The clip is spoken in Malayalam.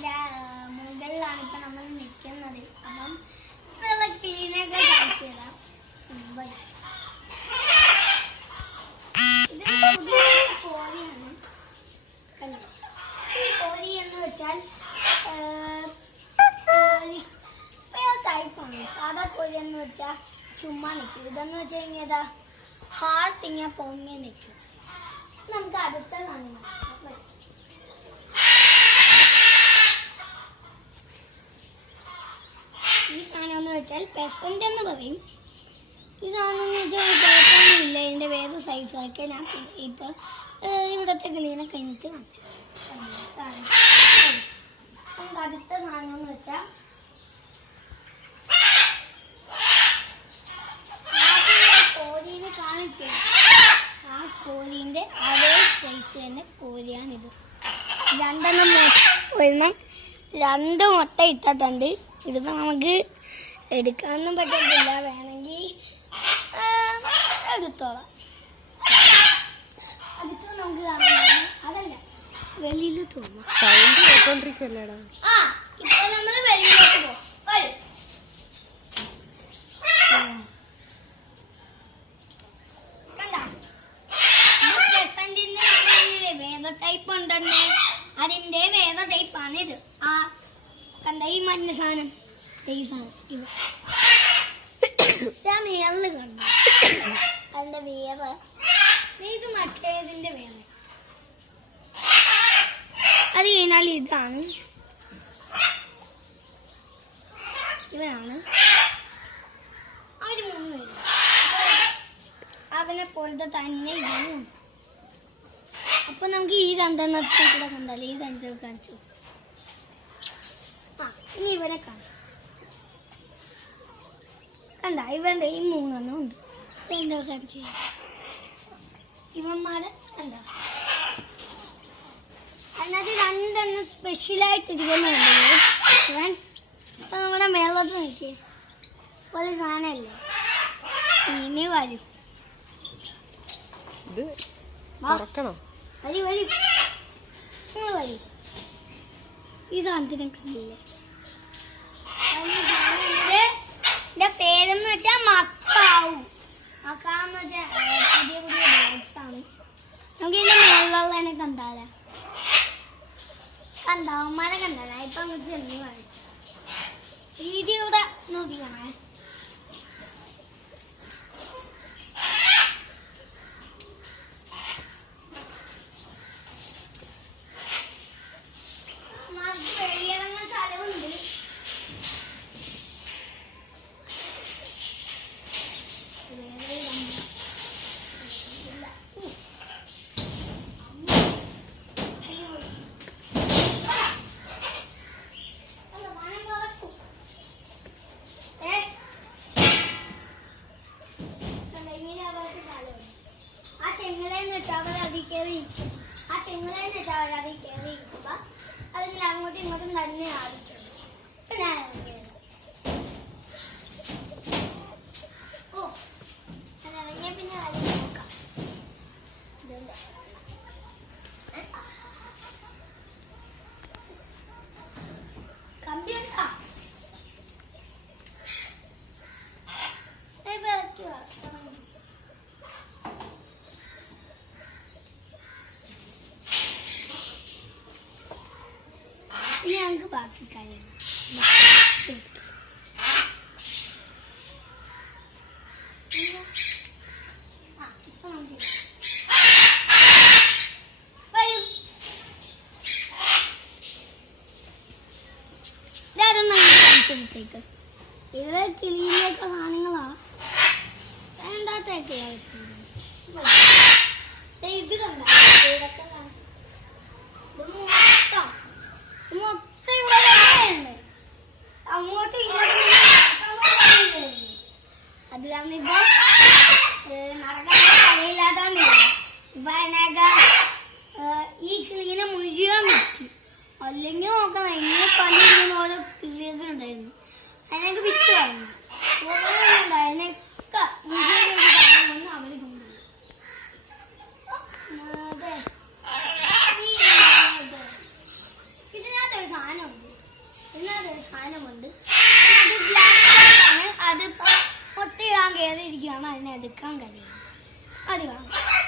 അതിൻ്റെ മുകളിലാണ് ഇപ്പം നമ്മൾ നിൽക്കുന്നത്. അപ്പം ഇപ്പം ക്ലീനൊക്കെ കാണിച്ചു തരാം. ഇത് കോഴിയാണ്. ഈ കോഴി എന്ന് വെച്ചാൽ ടൈപ്പാണ്. സാധാ കോഴി എന്ന് വെച്ചാൽ ചുമ്മാ നിൽക്കും. ഇതെന്ന് വെച്ചാൽ ഇങ്ങനെ ഹാർട്ട് ഇങ്ങനെ പൊങ്ങി നിൽക്കും. നമുക്ക് അടുത്ത കാണും. ഈ സാധനം എന്ന് വെച്ചാൽ പെസന്റ് എന്ന് പറയും. ഈ സാധനം എന്ന് വെച്ചാൽ കുഴപ്പമൊന്നുമില്ല. ഇതിൻ്റെ വേറെ സൈസൊക്കെ ഞാൻ ഇപ്പം ഇവിടുത്തെ ക്ലീനൊക്കെ എനിക്ക് കാണിച്ചു. നമുക്ക് അടുത്ത സാധനം എന്ന് വെച്ചാൽ കോഴീനെ കാണിച്ചു. ആ കോഴീൻ്റെ അതേ സൈസ് തന്നെ കോഴിയാണിത്. രണ്ട് മുട്ട ഇട്ടിട്ടുണ്ട്. ഇതിപ്പോൾ നമുക്ക് എടുക്കാനൊന്നും പറ്റത്തില്ല. വേണമെങ്കിൽ എടുത്തോളാം. അടുത്ത് നമുക്ക് കാണാൻ അതല്ല വെളിയിൽ തോന്നും. ആ ഇപ്പോൾ നമ്മൾ വെളിയിലോട്ട് പോകും. വേറെ ടൈപ്പ് ഉണ്ടെന്ന്. അതിൻ്റെ വേറെ ടൈപ്പാണ് ഇത്. ആ കണ്ട ഈ മഞ്ഞ സാധനം, ഈ സാധനം ഞാൻ മേളിൽ കണ്ടു. അതിൻ്റെ വേറെ ഇത് മറ്റേതിൻ്റെ വേറെ. അത് കഴിഞ്ഞാൽ ഇതാണ്, ഇവനാണ്. അവര് 3 പേര്. അവനെ പോലത്തെ തന്നെ ഇവനും. അപ്പൊ നമുക്ക് ഈ 2 എണ്ണത്തിൽ കൂടെ കണ്ടാലേ ഈ 2 കാണിച്ചു. ഇനി ഇവനെ കാണാം. കണ്ട ഇവന്റെ ഈ 3 എണ്ണം ഉണ്ട്. എന്താ കാണിച്ചു ഇവന്മാരെ കണ്ട. അതിനകത്ത് 2 എണ്ണം സ്പെഷ്യലായിട്ട് ഇരിക്കുന്നുണ്ടല്ലോ ഫ്രണ്ട്സ്. അപ്പൊ നമ്മുടെ മേളോട്ട് നോക്കിയേ പോലെ സാധനമല്ലേ. ഇനി വരും വരി വരി വരി. ഈ സാധനത്തിനെ കണ്ടില്ലേ? എന്റെ പേരെന്ന് വെച്ചാൽ മക്കാവും. മക്കാന്ന് വെച്ചാൽ പുതിയ പുതിയ ബേർഡ്സ് ആണ്. നമുക്ക് ഇതിന്റെ മേളുള്ളതിനെ കണ്ടാലേ കണ്ടവന്മാരെ കണ്ടാലേ. ഇപ്പൊ ചെന്ന് പറയും രീതിയുടെ നോക്കിക്കണേ. ആ ചെങ്ങളെന്ന് വെച്ചാൽ അവരതിൽ കയറി ഇരിക്കുക. അല്ലെങ്കിൽ അങ്ങോട്ടും ഇങ്ങോട്ടും തന്നെ ആവശ്യം. ഞാൻ ഇറങ്ങിയ പിന്നെ കാര്യം നോക്കാം. കമ്പ്യൂട്ടർ ഇറക്കി ഞങ്ങൾക്ക് ബാക്കി കാര്യങ്ങൾ ഇത് കിളിയിലൊക്കെ സാധനങ്ങളാ. എന്താത്തൊക്കെ ഇത് കണ്ട ഇതൊക്കെ മൊത്തം ഇവിടെ അങ്ങോട്ടും ഇങ്ങോട്ടും. അത് കാരണം ഇപ്പൊ നടക്കാൻ കഴിയില്ലാത്തതാണ്. ഇപ്പൊ അതിനൊക്കെ ഈ കിളീനെ മുഴുവൻ വിൽക്കും. അല്ലെങ്കിൽ നോക്കണം ഇങ്ങനെ പണിയിരുന്ന പോലെ കിളിയൊക്കെ ഉണ്ടായിരുന്നു. അതിനൊക്കെ വിറ്റ് കളഞ്ഞു. അതിനൊക്കെ മുഴുവൻ അവര് കൊണ്ടുപോയി. എന്നൊരു സാധനമുണ്ട്. അത് ബ്ലാക്ക് ആണ്. അതിപ്പോൾ ഒത്തിടാൻ കയറിയിരിക്കുകയാണ്. അതിനെ എടുക്കാൻ കഴിയും. അത് കാണാം.